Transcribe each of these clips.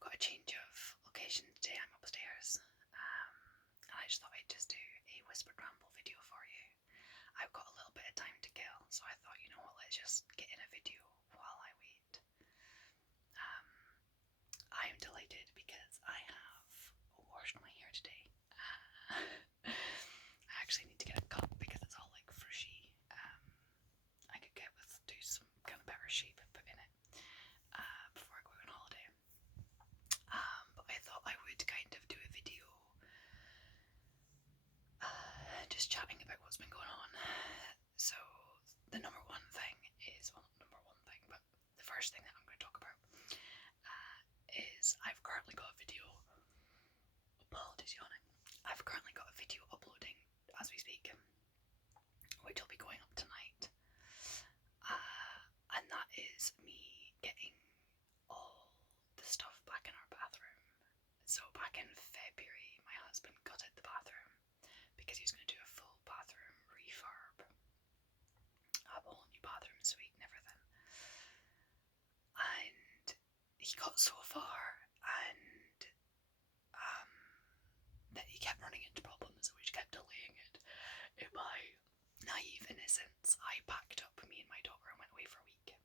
I've got a change of location today. I'm upstairs, and I just thought I'd just do a whispered ramble video for you. I've got a little bit of time to kill, so I thought, you know what, let's just get in a video while I wait. I am delighted because I have washed my hair today. I actually need to get it cut because it's all like frizzy. I could do some kind of better shape and put in it before I go on holiday. But I thought I would kind of do a video just chatting about what's been going on. So the number one thing is, well, not number one thing, but the first thing that I'm going to talk about is I've currently got a video, apologies yawning, I've currently got a video uploading as we speak, which will be going up tonight, and that is me getting all the stuff back in our bathroom. So back in February, my husband gutted the bathroom because he was going to do a full bathroom refurb, have a whole new bathroom suite and everything. And he got so far, and that he kept running into problems, which kept delaying it. In my naive innocence, I packed up me and my daughter and went away for a week,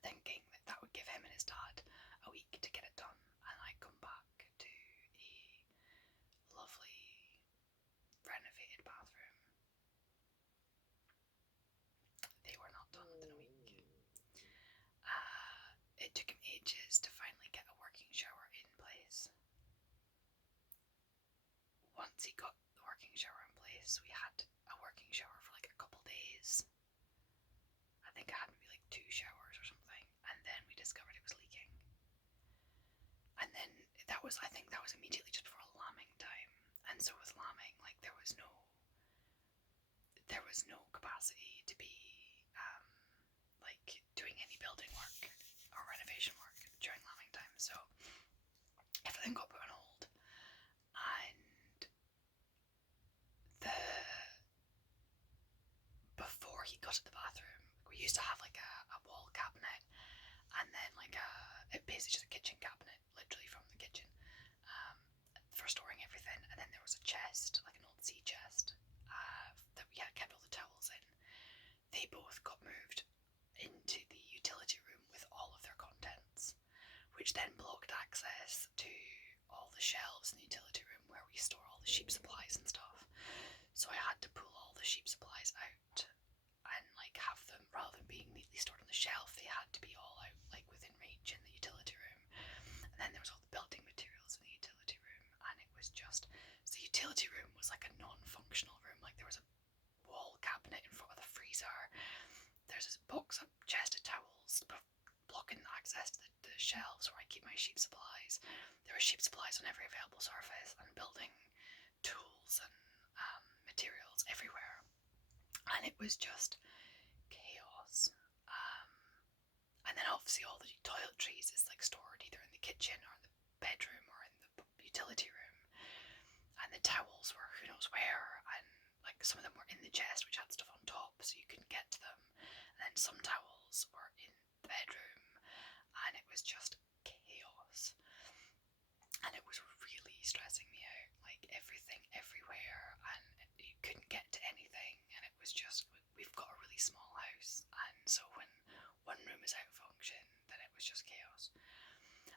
thinking that that would give him and his dad a week to get it done, and I'd come back to a lovely renovated bathroom. They were not done within a week. It took him ages to finally get a working shower in place. Once he got the working shower in place, we had a working shower for like a couple days. I think I had maybe like 2 showers or something, and then we discovered it was leaking. And then I think that was immediately just before lambing time. And so with lambing, like there was no capacity to be like doing any building work or renovation work during lambing time. So everything got put on hold, and before he got to the bathroom, we used to have like a wall cabinet, and then like basically just a kitchen cabinet, literally from the kitchen, for storing everything. And then there was a chest, like an old sea chest, that we had kept all the towels in. They both got moved into the utility room with all of their contents, which then blocked access to all the shelves in the utility room where we store all the sheep supplies and stuff. So I had to pull all the sheep supplies out and like have them, rather than being neatly stored on the shelf, they had to be all out like within reach in the utility room. And then there was all the building materials in the utility room, and it was just, so the utility room was like a non-functional room. Like there was a wall cabinet in front of the freezer, there's this box of chest of towels blocking access to the shelves where I keep my sheep supplies. There were sheep supplies on every available surface, and building tools and materials everywhere, and it was just chaos. And then obviously all the toiletries is like stored either in the kitchen or in the bedroom or in the utility room, and the towels were who knows where, and like some of them were in the chest which had stuff on top so you couldn't get to them, and then some towels were in the bedroom, and it was just chaos. And it was really stressing me out, like everything everywhere, and you couldn't get to anything, and it was just, we've got a really small house, and so when one room is out of function, then it was just chaos.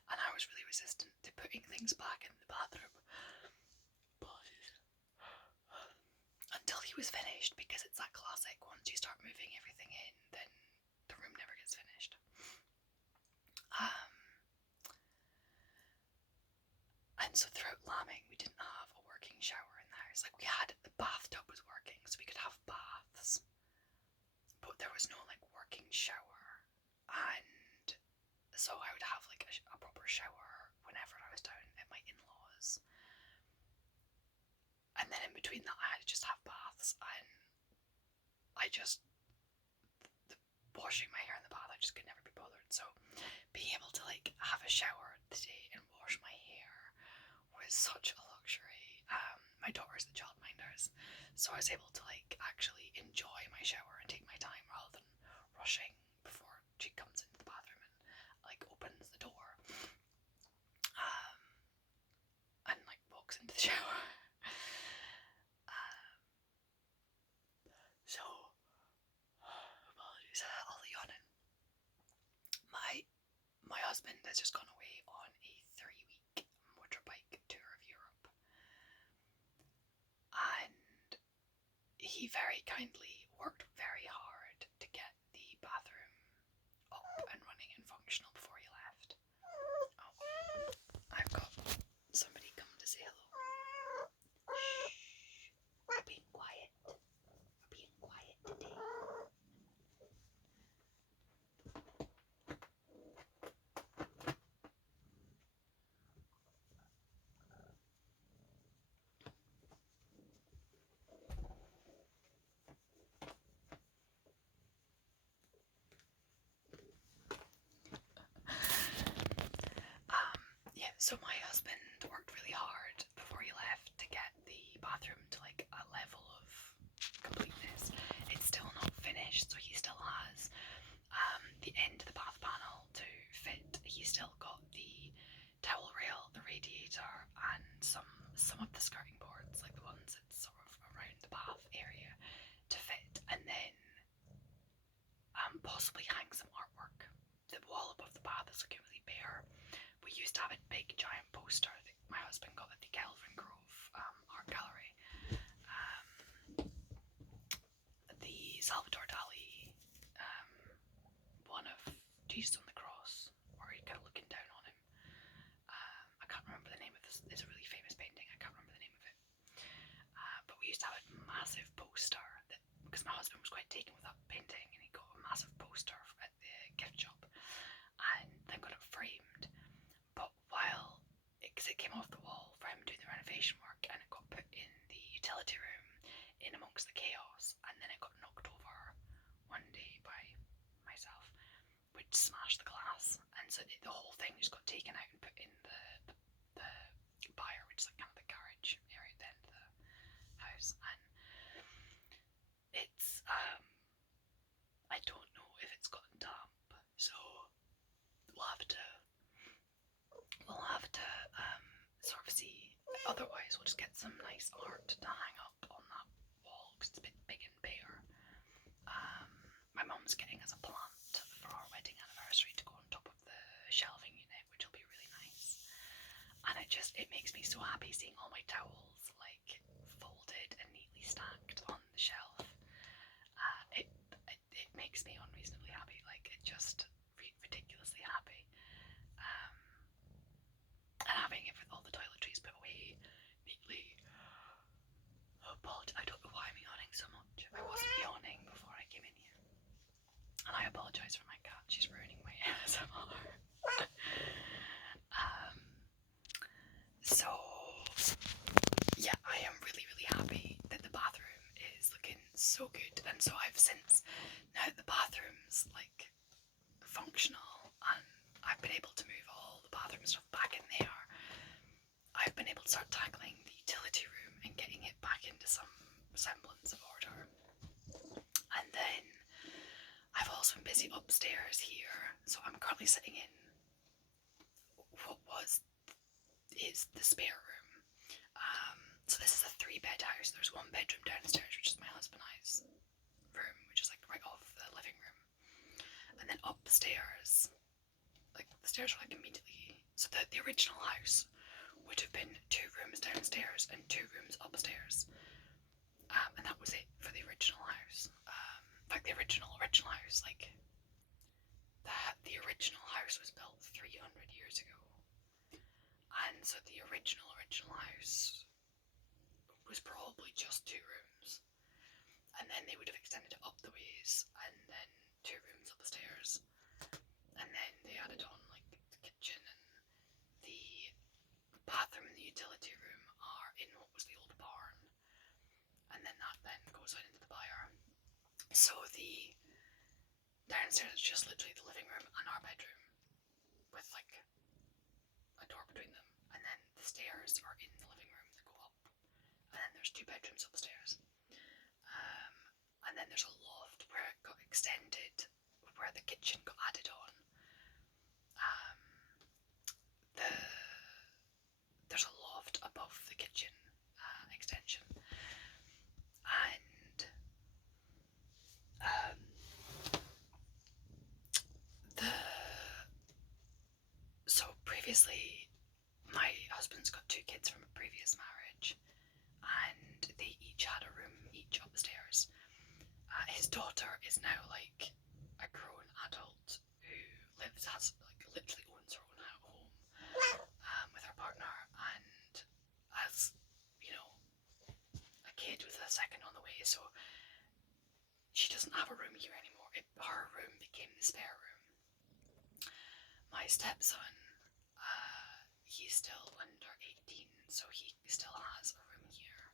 And I was really resistant to putting things back in the bathroom, but until he was finished, because it's that classic, once you start moving everything in, then the room never gets finished. And so throughout lambing, we didn't have a working shower in the house. Like we had, the bathtub was working, so we could have baths, but there was no like working shower. And so I would have like a proper shower whenever I was down at my in-laws, and then in between that I had to just have baths, and washing my hair in the bath, I just could never be bothered. So being able to like have a shower today and wash my hair was such a luxury. My daughter's the childminders, so I was able to like actually enjoy my shower and take my time rather than rushing before she comes into the bathroom and like opens the door. has just gone away on a 3-week motorbike tour of Europe. And he very kindly worked very hard to get the bathroom up and running and functional before he left. Oh, I've got somebody come to say hello. Shh. We're being quiet. We're being quiet today. So my husband worked really hard before he left to get the bathroom to like a level of completeness. It's still not finished, so he still has the end of the bath panel to fit. He's still got the towel rail, the radiator, and some of the skirting boards, like the ones that's sort of around the bath area, to fit, and then possibly hang some artwork. The wall above the bath is looking really bare. We used to have a big giant poster that my husband got at the Kelvin Grove Art Gallery. The Salvador Dali one of Jesus on the Cross, where you're kind of looking down on him. I can't remember the name of this. It's a really famous painting. I can't remember the name of it. But we used to have a massive poster that, because my husband was quite taken with that painting, and he got a massive poster at the gift shop, and then got it framed. But because it came off the wall for him doing the renovation work, and it got put in the utility room in amongst the chaos, and then it got knocked over one day by myself, which smashed the glass, and so the whole thing just got taken out and put in the byre, which is like kind of the garage area at the end of the house, and it's I don't know if it's gotten damp, so we'll have to sort of see. Otherwise, we'll just get some nice art to hang up on that wall, because it's a bit big and bare. My mum's getting us a plant for our wedding anniversary to go on top of the shelving unit, which will be really nice. And it makes me so happy seeing all my towels like folded and neatly stacked on the shelf. It makes me unreasonably happy. Like, it just ridiculously happy. And having it with all the toiletries put away neatly. I don't know why I'm yawning so much. I wasn't yawning before I came in here. And I apologise for my cat. She's ruining my ASMR. So yeah, I am really, really happy that the bathroom is looking so good. And so I've since, now the bathroom's like functional and I've been able to move all the bathroom stuff back in there, I've been able to start tackling the utility room and getting it back into some semblance of order. And then I've also been busy upstairs here, so I'm currently sitting in what is the spare room. So this is a 3-bed house. There's 1 bedroom downstairs, which is my husband and I's room, which is like right off the living room. And then upstairs, like the stairs are like immediately, so the original house would have been 2 rooms downstairs and 2 rooms upstairs. And that was it for the original house. In fact, the original house, like the original house was built 300 years ago. And so the original house was probably just 2 rooms, and then they would have extended it up the ways, and then 2 rooms upstairs, and then they added on like the kitchen, and the bathroom and the utility room are in what was the old barn, and then that then goes out into the byre. So the downstairs is just literally the living room and our bedroom, with like a door between them, and then the stairs are in the living room that go up, and then there's 2 bedrooms upstairs, and then there's a loft where it got extended, where the kitchen got added on. There's a loft above the kitchen extension, and obviously my husband's got 2 kids from a previous marriage, and they each had a room each upstairs. His daughter is now like a grown adult who has like literally owns her own home with her partner, and has, you know, a kid with a second on the way. So she doesn't have a room here anymore. Her room became the spare room. My stepson, he's still under 18, so he still has a room here.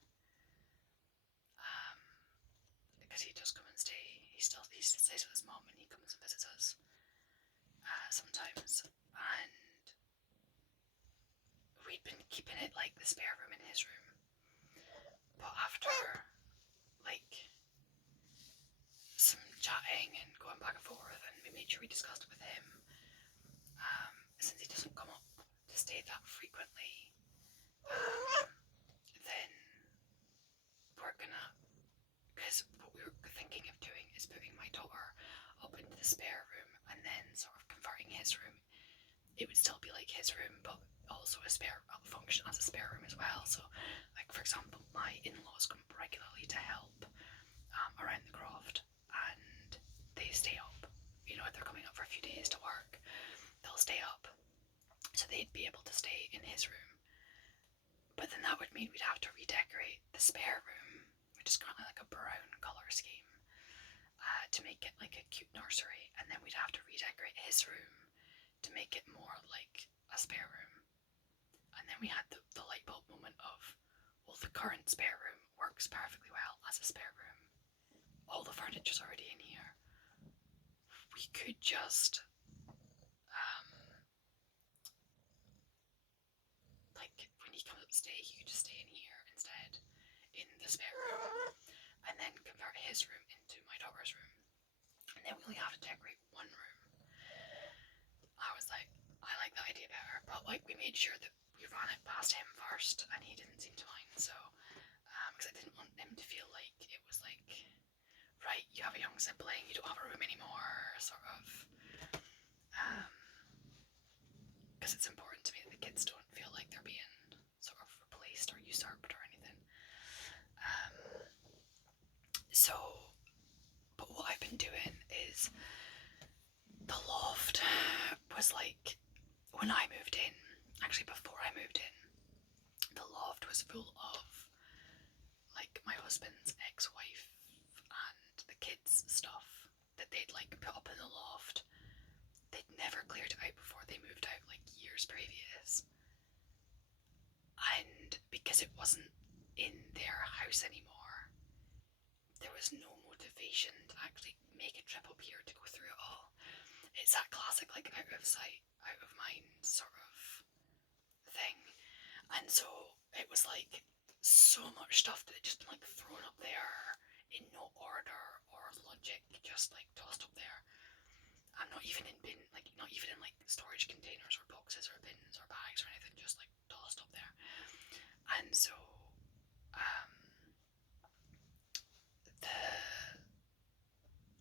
Because he does come and stay. He still stays with his mom, and he comes and visits us sometimes. And we'd been keeping it like the spare room in his room. But after like some chatting and going back and forth, and we made sure we discussed it with him, since he doesn't come up to stay that frequently, then we're gonna, because what we were thinking of doing is putting my daughter up into the spare room and then sort of converting his room. It would still be like his room, but also function as a spare room as well. So, like for example, my in-laws come regularly to help around the croft, and they stay up. You know, if they're coming up for a few days to work, they'll stay up. So they'd be able to stay in his room. But then that would mean we'd have to redecorate the spare room, which is currently like a brown colour scheme, to make it like a cute nursery. And then we'd have to redecorate his room to make it more like a spare room. And then we had the light bulb moment of, well, the current spare room works perfectly well as a spare room. All the furniture's already in here. We could just like when he comes up to stay, he could just stay in here instead, in the spare room, and then convert his room into my daughter's room. And then we only have to decorate one room. I was like, I like that idea better, but like we made sure that we ran it past him first, and he didn't seem to mind. So, because I didn't want him to feel like it was like, right, you have a young sibling, you don't have a room anymore, sort of. Because it's important to me that the kids don't feel like they're being sort of replaced or usurped or anything. But what I've been doing is, the loft was like, when I moved in, actually before I moved in, the loft was full of like my husband's ex-wife and the kids' stuff that they'd like put up in the loft. They'd never cleared it out before they moved out, like years previous. And because it wasn't in their house anymore, there was no motivation to actually make a trip up here to go through it all. It's that classic like out of sight, out of mind sort of thing. And so it was like so much stuff that had just been like thrown up there in no order or logic, just like tossed up there. I'm not even in like storage containers or boxes or bins or bags or anything, just like tossed up there. And so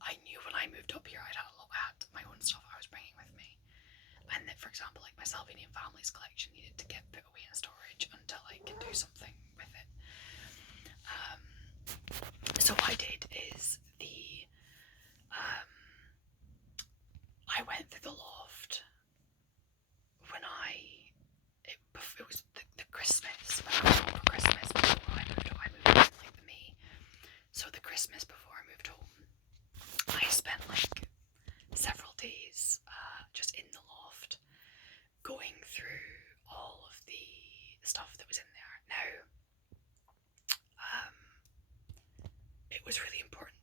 I knew when I moved up here I had my own stuff I was bringing with me, and that, for example, like my Salvinian Families collection needed to get put away in storage until I can do something with it. So what I did is I went through the loft when it was the Christmas, before Christmas, before I moved in like the May. So the Christmas before I moved home, I spent like several days just in the loft going through all of the stuff that was in there. Now, it was really important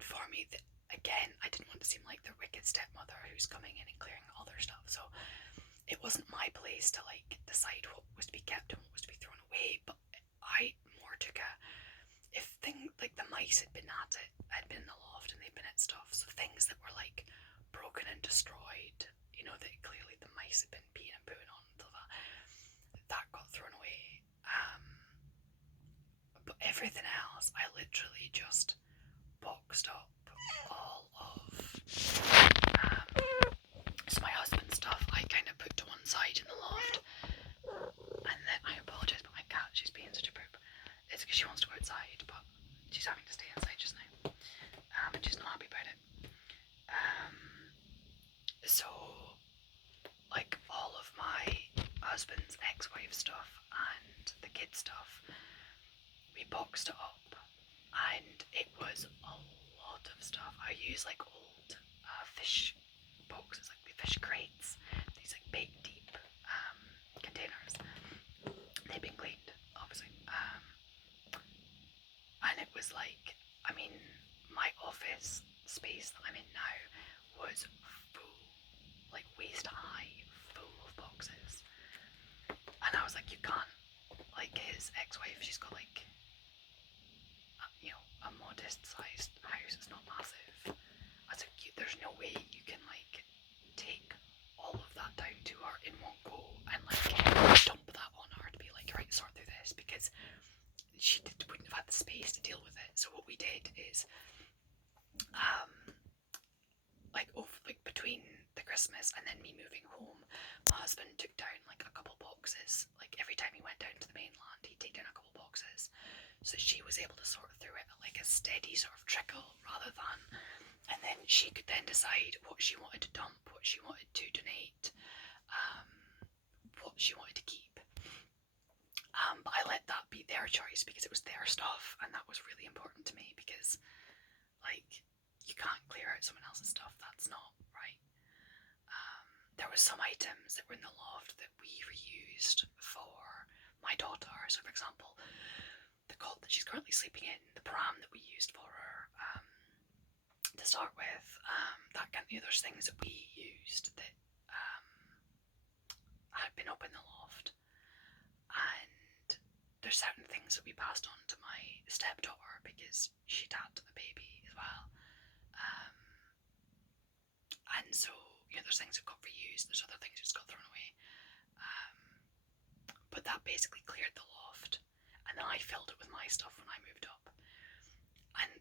for me that, again, I didn't want to seem like the wicked stepmother who's coming in and clearing all their stuff. So it wasn't my place to like decide what was to be kept and what was to be thrown away, but I more took if things like the mice had been in the loft and they'd been at stuff, so things that were like broken and destroyed, you know, that clearly the mice had been peeing and pooing on, so that got thrown away. But everything else, I literally just boxed up all of so my husband's stuff I kind of put to one side in the loft. now was full, like waist high, full of boxes. And I was like, you can't, like his ex-wife, she's got like, a modest sized house, it's not massive. I was like, there's no way you can like take all of that down to her in one go and like dump that on her to be like, right, sort through this, because she wouldn't have had the space to deal with it. So what we did is, between the Christmas and then me moving home, my husband took down like a couple boxes. Like every time he went down to the mainland, he'd take down a couple boxes, so she was able to sort through it at like a steady sort of trickle rather than, and then she could then decide what she wanted to dump, what she wanted to donate, what she wanted to keep. But I let that be their choice because it was their stuff, and that was really important to me because, like, you can't clear out someone else's stuff. That's not right. There was some items that were in the loft that we reused for my daughter. So, for example, the cot that she's currently sleeping in, the pram that we used for her to start with, that kind of, there's things that we used that had been up in the loft, and there's certain things that we passed on to my stepdaughter because she'd had a baby as well. And so, there's things that got reused, there's other things that just got thrown away. But that basically cleared the loft. And then I filled it with my stuff when I moved up. And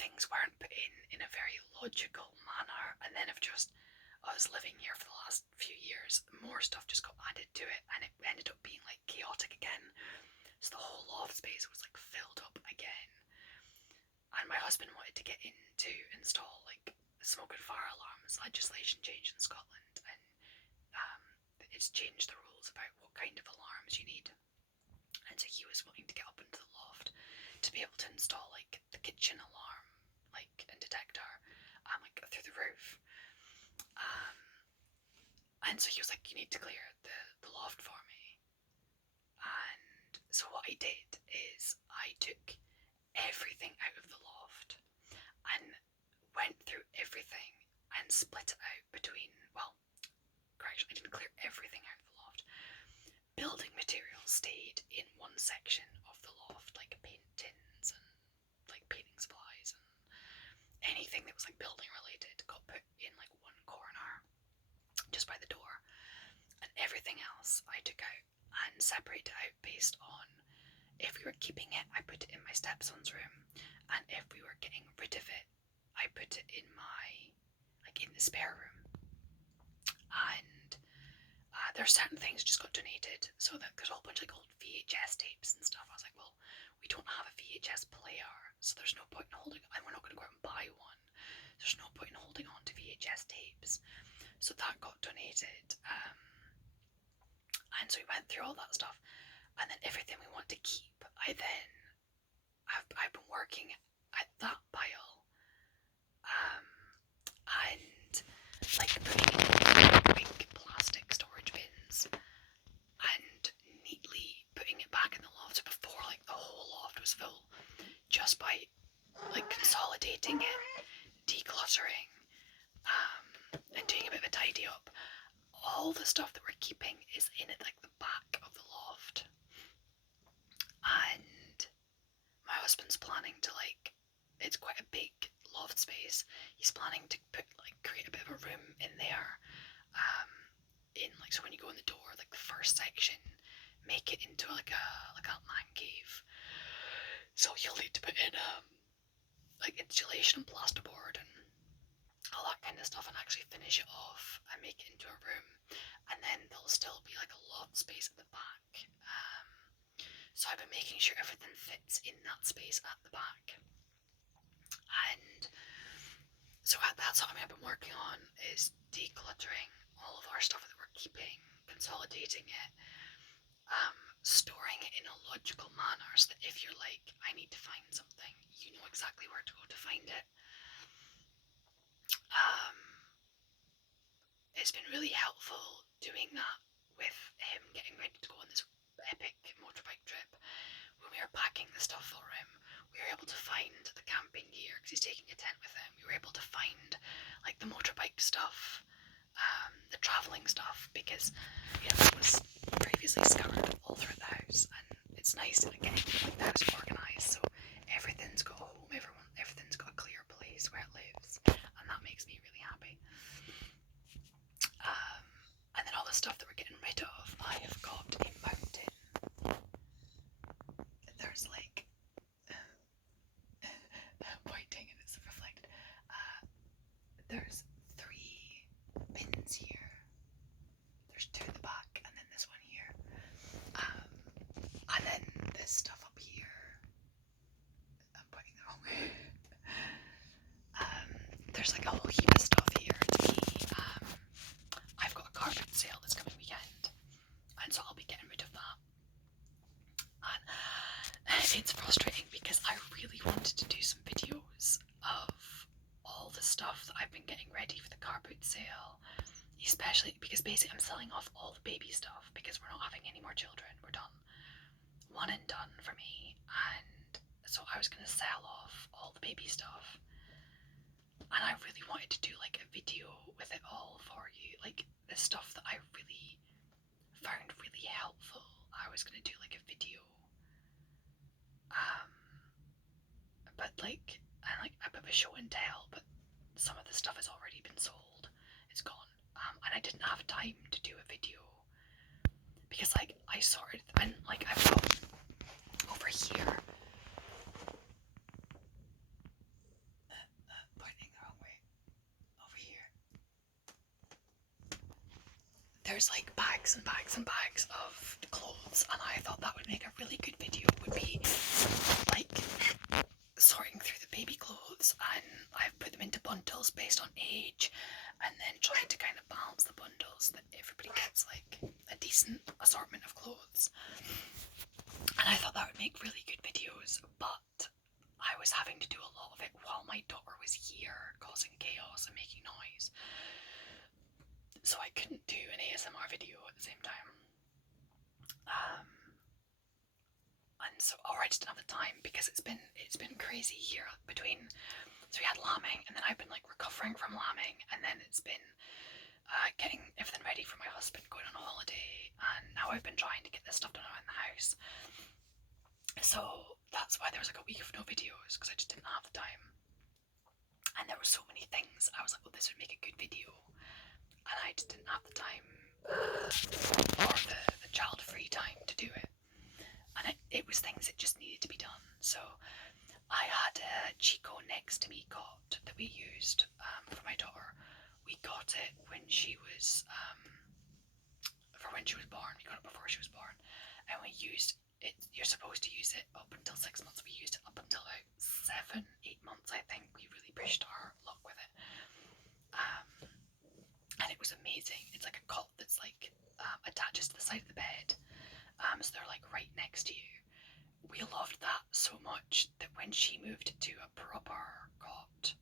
things weren't put in a very logical manner. And then I was living here for the last few years, more stuff just got added to it. And it ended up being like chaotic again. So the whole loft space was like filled up again. And my husband wanted to get in to install like smoke and fire alarms. Legislation changed in Scotland, and it's changed the rules about what kind of alarms you need. And so he was wanting to get up into the loft to be able to install like the kitchen alarm, like and detector, like through the roof. And so he was like, you need to clear the loft for me. And so what I did is I took everything out of the loft and went through everything and split it out between, correction, I didn't clear everything out of the loft. Building materials stayed in one section of the loft, like paint tins and like painting supplies, and anything that was like building related got put in like one corner just by the door, and everything else I took out and separated out based on if we were keeping it, I put it in my stepson's room, and if we were getting rid of it, I put it in in the spare room. And there's certain things just got donated, so that there's a whole bunch of like old VHS tapes and stuff. I was like, well, we don't have a VHS player, so there's no point in holding, and we're not going to go out and buy one. There's no point in holding on to VHS tapes. So that got donated. And so we went through all that stuff, and then everything we want to keep, I've been working at that pile, and like putting it in big plastic storage bins and neatly putting it back in the loft. So before like the whole loft was full, just by like consolidating it, decluttering, and doing a bit of a tidy up. All the stuff that we're keeping is in it, like the back of the loft. And my husband's planning to it's quite a big loft space. He's planning to create a bit of a room in there. So when you go in the door, like the first section, make it into like a man cave. So you'll need to put in insulation and plasterboard and all that kind of stuff, and actually finish it off and make it into a room. And then there'll still be like a loft space at the back. So I've been making sure everything fits in that space at the back. And so that's something I've been working on, is decluttering all of our stuff that we're keeping, consolidating it, storing it in a logical manner so that if you're like, I need to find something, you know exactly where to go to find it. It's been really helpful doing that with him getting ready to go on this epic motorbike trip. when we were packing the stuff for him, we were able to find the camping gear because he's taking a tent with him. We were able to find like the motorbike stuff, the travelling stuff, because it was previously scattered all through the house, and it's nice to get like the house organised so everything's got a home, everything's got a clear place where it lives, and that makes me really happy. And then all the stuff that we're getting rid of, I have got a mountain. There's like pointing and it's reflected. There's 3 bins here. There's 2 at the back and then this one here. And then this stuff up here. I'm pointing the wrong way. There's like a whole heap of stuff here to be. I've got a carpet sale this coming weekend, and so I'll be getting rid of that. And it's frustrating because I really wanted to do some videos of all the stuff that I've been getting ready for the car boot sale, especially because basically I'm selling off all the baby stuff because we're not having any more children. We're done. One and done for me. And so I was going to sell off all the baby stuff. And I really wanted to do like a video with it all for you, like the stuff that I really found really helpful. I was going to do like a video, but like a bit of a show and tell, but some of the stuff has already been sold. It's gone, and I didn't have time to do a video because like I sorted and like I've got over here. Pointing the wrong way. Over here. There's like bags and bags and bags of clothes, and I thought that would make a really good video, would be like sorting through the baby clothes, and I've put them into bundles based on age, and then trying to kind of balance the bundles that everybody gets like a decent assortment of clothes. And I thought that would make really good videos, but I was having to do a lot of it while my daughter was here causing chaos and making noise. So I couldn't do an ASMR video at the same time. And so, or I just didn't have the time because it's been crazy here between, so we had lambing and then I've been like recovering from lambing, and then it's been getting everything ready for my husband going on a holiday, and now I've been trying to get this stuff done around the house. So that's why there was like a week of no videos, because I just didn't have the time. And there were so many things. I was like, well, this would make a good video. And I just didn't have the time or the child-free time to do it. And it was things that just needed to be done. So I had a Chico Next to Me cot that we used for my daughter. We got it when she was born. We got it before she was born, and we used it. You're supposed to use it up until 6 months. We used it up until about 7-8 months, I think. We really pushed our luck with it. And it was amazing. It's like a cot that's like attaches to the side of the bed, so they're like right next to you. We loved that so much that when she moved to a proper cot,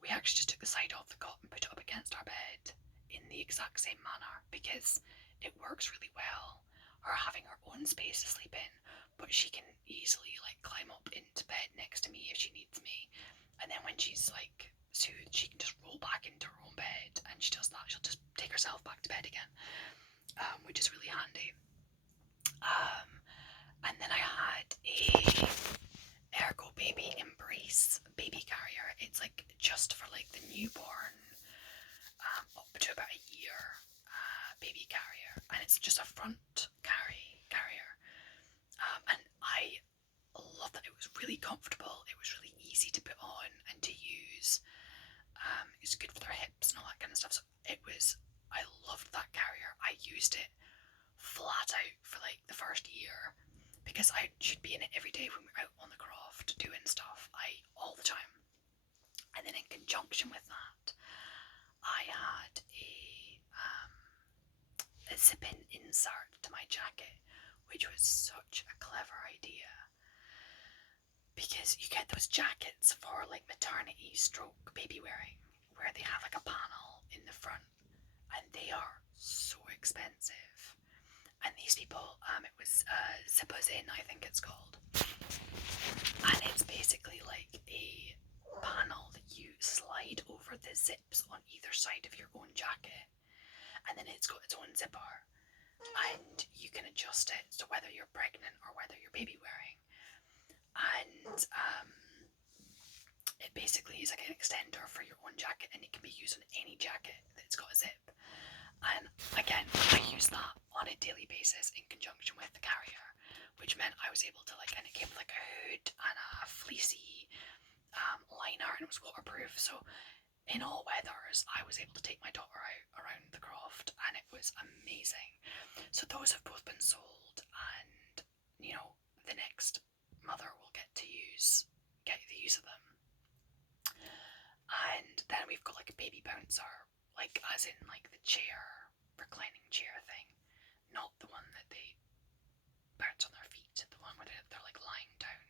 we actually just took the side off the cot and put it up against our bed in the exact same manner, because it works really well. Her having her own space to sleep in, but she can easily like climb up into bed next to me if she needs me, and then when she's like soothed, she can just roll back into her own bed, and she does that. She'll just take herself back to bed again, which is really handy. And then I had a Ergo Baby Embrace baby carrier. It's like just for like the newborn up to about a year baby carrier, and it's just a front carrier. And I love that. It was really comfortable. It was really easy to put on and to use. It's good for their hips and all that kind of stuff. So I loved that carrier. I used it flat out for like the first year, because I should be in it every day when we're out on the croft doing stuff, all the time. And then in conjunction with that, I had a zip-in insert to my jacket, which was such a clever idea, because you get those jackets for like maternity stroke baby wearing, where they have like a panel in the front, and they are so expensive. and these people, it was Zippers In, I think it's called, and it's basically like a panel that you slide over the zips on either side of your own jacket, and then it's got its own zipper, and you can adjust it to whether you're pregnant or whether you're baby wearing, and it basically is like an extender for your own jacket, and it can be used on any jacket that's got a zip. And again, I use that on a daily basis in conjunction with the carrier, which meant I was able to and it came with like a hood and a fleecy liner, and it was waterproof. So in all weathers, I was able to take my daughter out around the croft, and it was amazing. So those have both been sold, and the next mother will get the use of them. And then we've got like a baby bouncer, like as in like the reclining chair thing, not the one that they bounce on their feet, the one where they're like lying down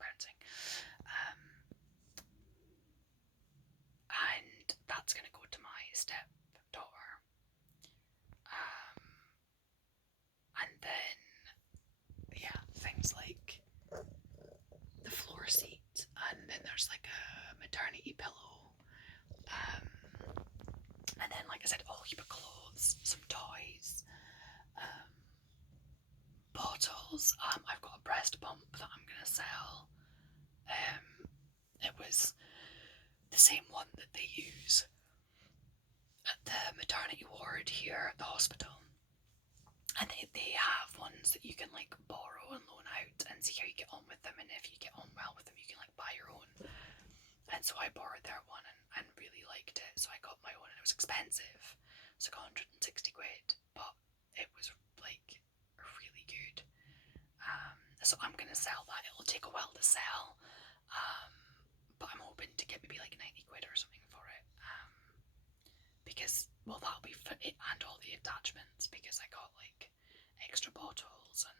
bouncing. And that's going to go to my stepdaughter. And then, yeah, things like the floor seat, and then there's like a maternity pillow. And then, like I said, a whole heap of clothes, some toys, bottles. I've got a breast pump that I'm gonna sell. It was the same one that they use at the maternity ward here at the hospital. And they have ones that you can like borrow and loan out and see how you get on with them, and if you get on well with them you can like buy your own. And so I borrowed their one and really liked it, so I got my own, and it was expensive. It's like 160 quid, but it was like really good. So I'm gonna sell that. It'll take a while to sell, but I'm hoping to get maybe like 90 quid or something for it, because that'll be for it and all the attachments, because I got like extra bottles and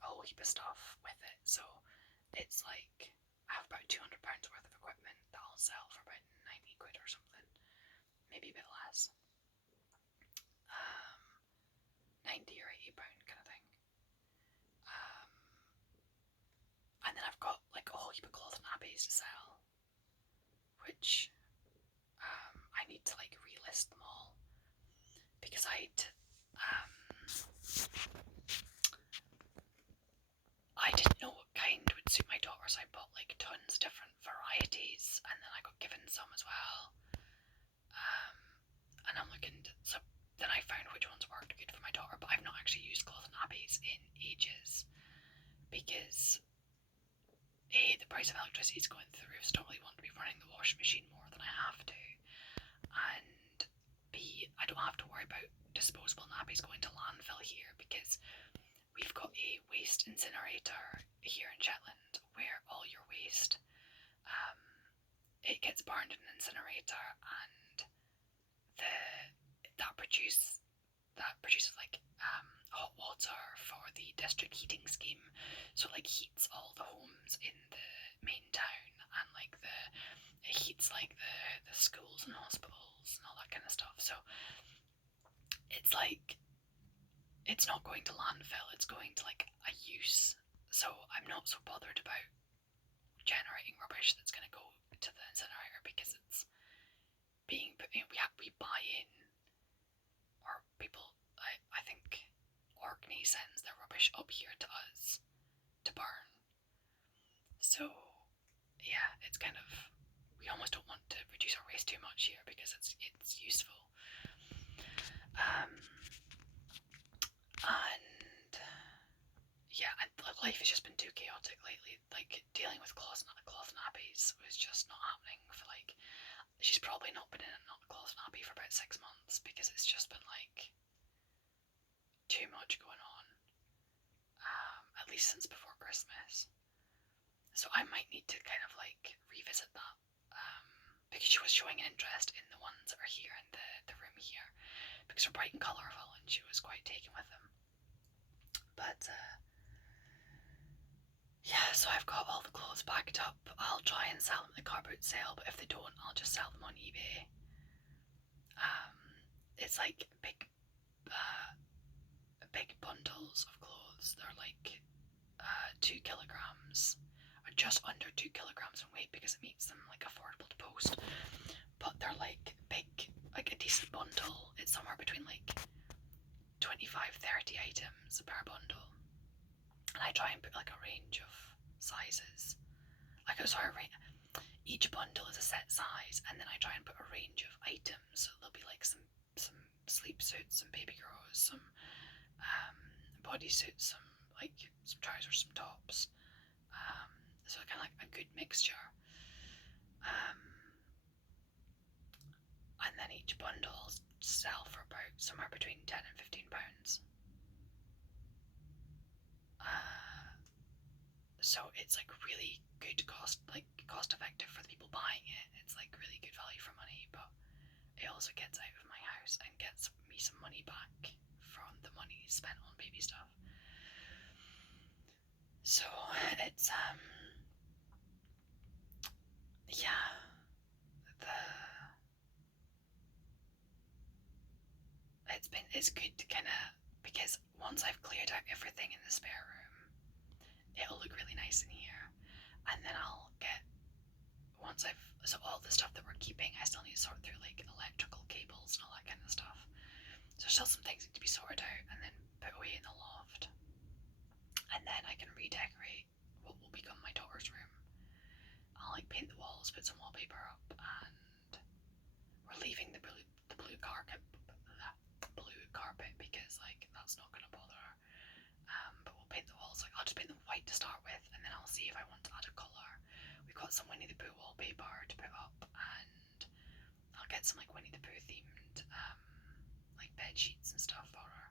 a whole heap of stuff with it. So it's like I have about £200 worth of equipment that I'll sell for about 90 quid or something, maybe a bit less, 90 or £80 kind of thing. And then I've got like a whole heap of cloth and nappies to sell, which I need to like relist them all, because I didn't know what kind would suit my daughter, so I bought like tons of different varieties, and then I got given some as well. And I'm looking so then I found which ones worked good for my daughter, but I've not actually used cloth and nappies in ages, because A, the price of electricity is going through, so I don't really want to be running the washing machine more than I have to, and B, I don't have to worry about disposable nappies going to landfill here, because we've got a waste incinerator here in Shetland where all your waste, it gets burned in an incinerator, and that produces like hot water for the district heating scheme, so like heats all the homes in the main town, and like it heats like the schools and hospitals and all that kind of stuff. So it's like it's not going to landfill, it's going to like a use. So I'm not so bothered about generating rubbish that's going to go to the incinerator, because it's being put in, we buy in, or people, I think Orkney sends their rubbish up here to us to burn. So yeah, it's kind of, we almost don't want to reduce our waste too much here, because it's useful. And yeah, life has just been too chaotic lately. Like dealing with cloth nappies was just not happening for like, she's probably not been in a cloth nappy for about 6 months, because it's just been like too much going on, at least since before Christmas. So I might need to kind of like revisit that, because she was showing an interest in the ones that are here in the room here, because they're bright and colourful, and she was quite taken with them. But yeah, so I've got all the clothes backed up. I'll try and sell them at the car boot sale, but if they don't, I'll just sell them on eBay. It's like big bundles. They're like 2 kilograms, or just under 2 kilograms in weight because it makes them like affordable to post. But they're like big, like a decent bundle. It's somewhere between like 25-30 items per bundle. And I try and put like a range of sizes. Like, sorry, each bundle is a set size, and then I try and put a range of items. So there'll be like some sleep suits, some baby grows, some bodysuits, some trousers, some tops. So kind of like a good mixture. And then each bundle sell for about somewhere between £10 and £15. So it's like really good cost effective for the people buying it. It's like really good value for money, but it also gets out of my house and gets me some money back from the money spent on baby stuff. So it's it's good to kind of, because once I've cleared out everything in the spare room, it'll look really nice in here, and then I'll get, so all the stuff that we're keeping, I still need to sort through like electrical cables and all that kind of stuff. So there's still some things that need to be sorted out and then put away in the loft, and then I can redecorate what will become my daughter's room. I'll like paint the walls, put some wallpaper up, and we're leaving the blue carpet because like that's not gonna bother her. But we'll paint the walls, like I'll just paint them white to start with, and then I'll see if I want to add a colour. We've got some Winnie the Pooh wallpaper to put up, and I'll get some like Winnie the Pooh themed like bed sheets and stuff for her.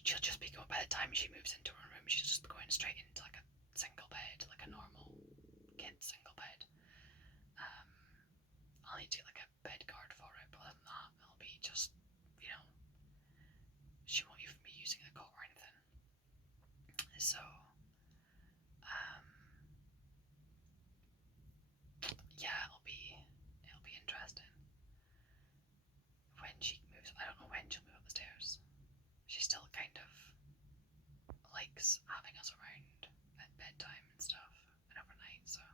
She'll just be going, by the time she moves into her room, she'll just be going straight into like a single bed, like a normal kid single bed. I'll need to get like a bed guard for it, but other than that, it'll be just, she won't even be using a cot or anything. So, yeah, it'll be interesting when she moves. I don't know when she'll move up the stairs. She still kind of likes having us around at bedtime and stuff and overnight. So,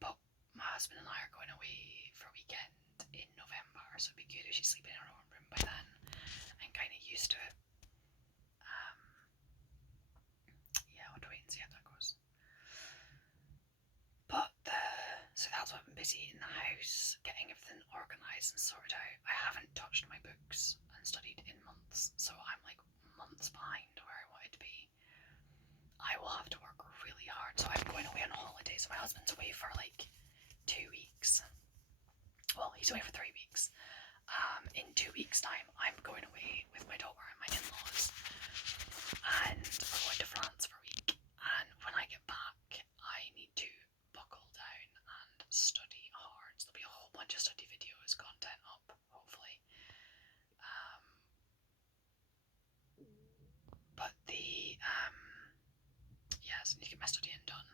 but my husband and I are going away for a weekend in November, so it'd be good if she's sleeping in her own room by then and kind of used to it. Yeah, I'll wait and see how that goes. But so that's why I've been busy in the house, getting everything organised and sorted out. I haven't touched my books and studied in months, so I'm like months behind where I wanted to be. I will have to work really hard, so I'm going away on holiday. So my husband's away for like 2 weeks. Well, he's away for 3 weeks. In 2 weeks' time, I'm going away with my daughter and my in-laws, and we're going to France for a week. And when I get back, I need to buckle down and study hard. So there'll be a whole bunch of study videos, content up, hopefully. But so I need to get my studying done.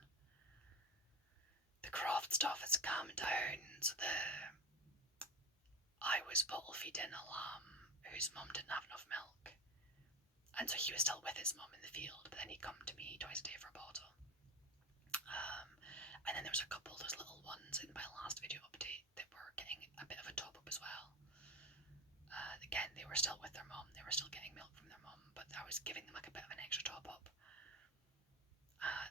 The craft stuff has calmed down, so I was bottle feeding a lamb whose mum didn't have enough milk, and so he was still with his mum in the field, but then he'd come to me twice a day for a bottle. And then there was a couple of those little ones in my last video update that were getting a bit of a top up as well. Again, they were still with their mum, they were still getting milk from their mum, but I was giving them like a bit of an extra top up.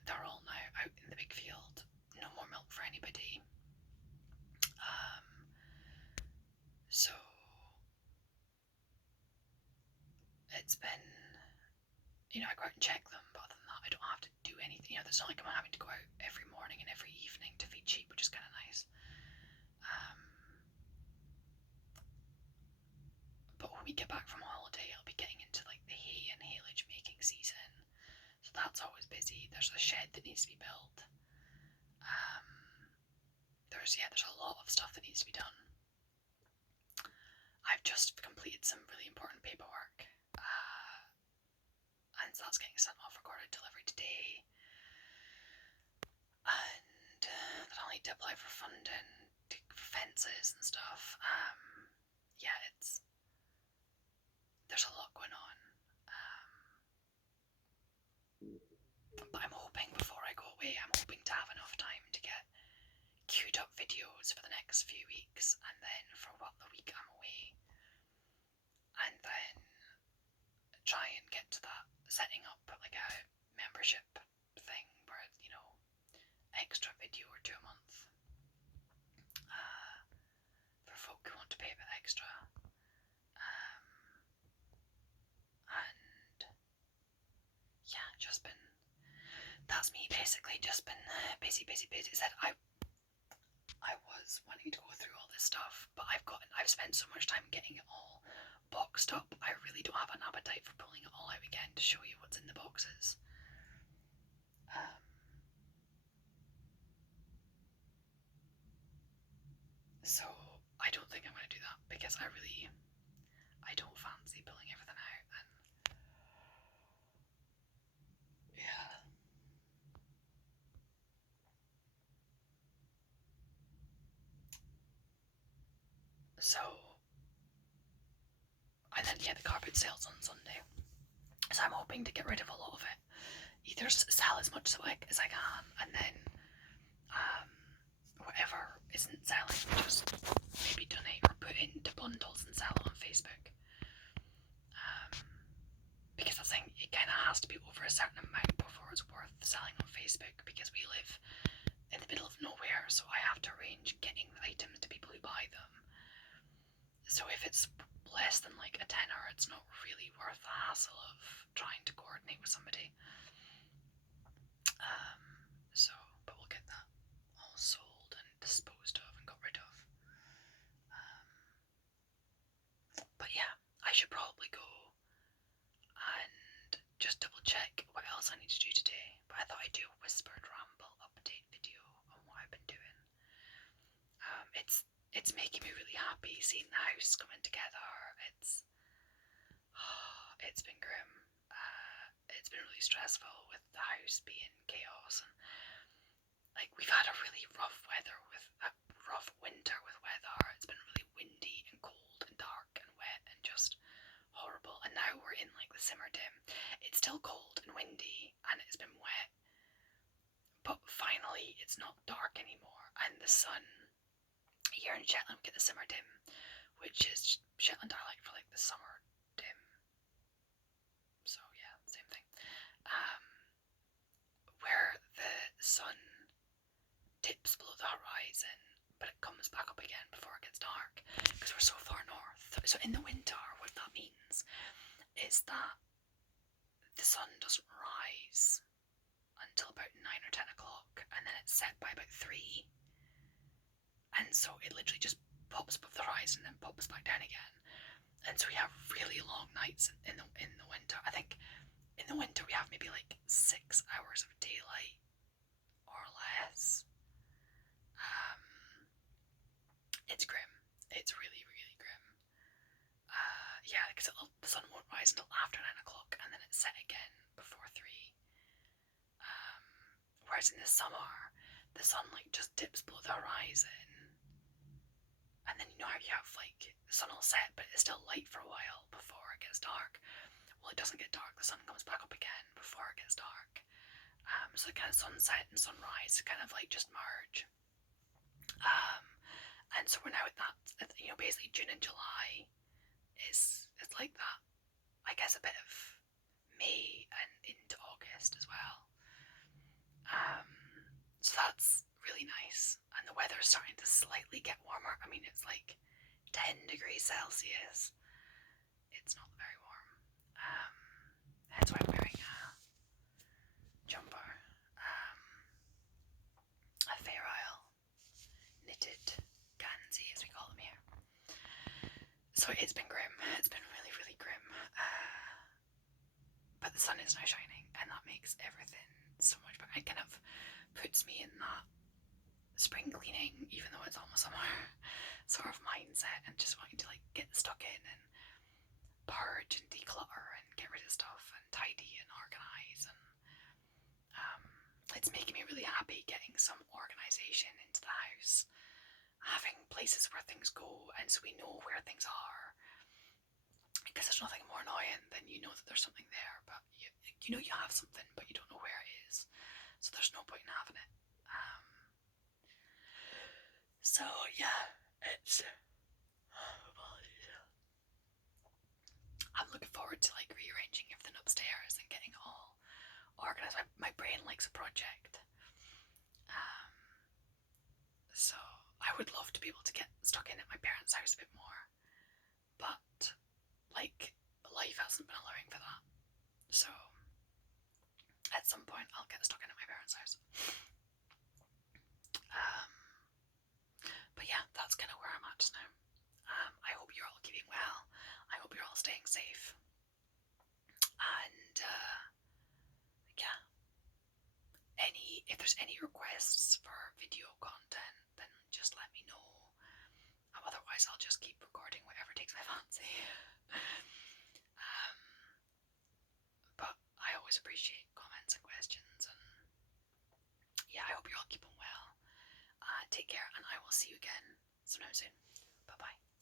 They're all now out in the big field, no more milk for anybody. So it's been, I go out and check them, but other than that, I don't have to do anything. It's not like I'm having to go out every morning and every evening to feed sheep, which is kind of nice. But when we get back from holiday, I'll be getting into like the hay and haylage making season, so that's always busy. There's a shed that needs to be built. There's a lot of stuff that needs to be done. I've just completed some really important paperwork, and so that's getting sent off, recorded delivery today. And that I'll need to apply for funding for fences and stuff. there's a lot going on. But I'm hoping before I go away, I'm hoping to have enough time to get queued up videos for the next few weeks, and then for the week I'm away, and then try and get to that setting up like a membership thing where, you know, extra video or 2 a month for folk who want to pay a bit extra. And yeah, just been, that's me basically, just been busy. Said I was wanting to go through all this stuff, but I've spent so much time getting it all boxed up, I really don't have an appetite for pulling it all out again to show you what's in the boxes. So I don't think I'm going to do that, because I don't fancy pulling everything out, and yeah. So, and then yeah, the carpet sale's on Sunday, so I'm hoping to get rid of a lot of it. Either sell as much as I can, and then whatever isn't selling, just maybe donate or put into bundles and sell it on Facebook. Because I think it kind of has to be over a certain amount before it's worth selling on Facebook, because we live in the middle of nowhere, so I have to arrange getting the items to people who buy them. So if it's less than like a tenner, it's not really worth the hassle of trying to coordinate with somebody. But we'll get that all sold and disposed of and got rid of. But yeah, I should probably go and just double check what else I need to do today. But I thought I'd do a whispered ramble update video on what I've been doing. It's making me really happy seeing the house coming together. It's been grim. It's been really stressful with the house being chaos, and like we've had a really rough winter with weather. It's been really windy and cold and dark and wet and just horrible. And now we're in like the simmer dim. It's still cold and windy and it's been wet, but finally it's not dark anymore, and the sun here in Shetland we get the simmer dim, which is Shetland dialect for like the summer dim. So yeah, same thing. Where the sun dips below the horizon, but it comes back up again before it gets dark, because we're so far north. So in the winter, what that means is that the sun doesn't rise until about 9 or 10 o'clock, and then it's set by about 3. And so it literally just pops above the horizon and then pops back down again. And so we have really long nights in the winter. I think in the winter we have maybe like 6 hours of daylight or less. It's grim. It's really, really grim. Yeah, because the sun won't rise until after 9 o'clock, and then it's set again before 3. Whereas in the summer, the sun like just dips below the horizon, and then you know how you have like the sun will set, but it's still light for a while before it gets dark. Well, it doesn't get dark. The sun comes back up again before it gets dark. So the kind of sunset and sunrise kind of like just merge. And so we're now at that, you know, basically June and July is like that. I guess a bit of May and into August as well. So that's really nice. And the weather's starting to slightly get warmer. I mean, it's like 10 degrees Celsius. It's not very warm. Hence why I'm wearing a jumper. A Fair Isle knitted gansey, as we call them here. So it's been grim. It's been really, really grim. But the sun is now shining, and that makes everything so much better. It kind of puts me in that spring cleaning, even though it's almost summer, sort of mindset, and just wanting to like get stuck in and purge and declutter and get rid of stuff and tidy and organise. And it's making me really happy getting some organisation into the house, having places where things go, and so we know where things are. Because there's nothing more annoying than you know that there's something there, but you know you have something, but you don't know where it is. So there's no point in having it. So yeah, it's. I'm looking forward to like rearranging everything upstairs and getting it all organised. My brain likes a project. So I would love to be able to get stuck in at my parents' house a bit more, but like life hasn't been allowing for that. So at some point I'll get stuck in at my parents' house. But yeah, that's kind of where I'm at just now. I hope you're all keeping well. I hope you're all staying safe. And yeah, if there's any requests for video content, then just let me know. Otherwise, I'll just keep recording whatever takes my fancy. But I always appreciate comments and questions, and yeah, I hope you're all keeping well. Take care, and I will see you again sometime soon. Bye bye.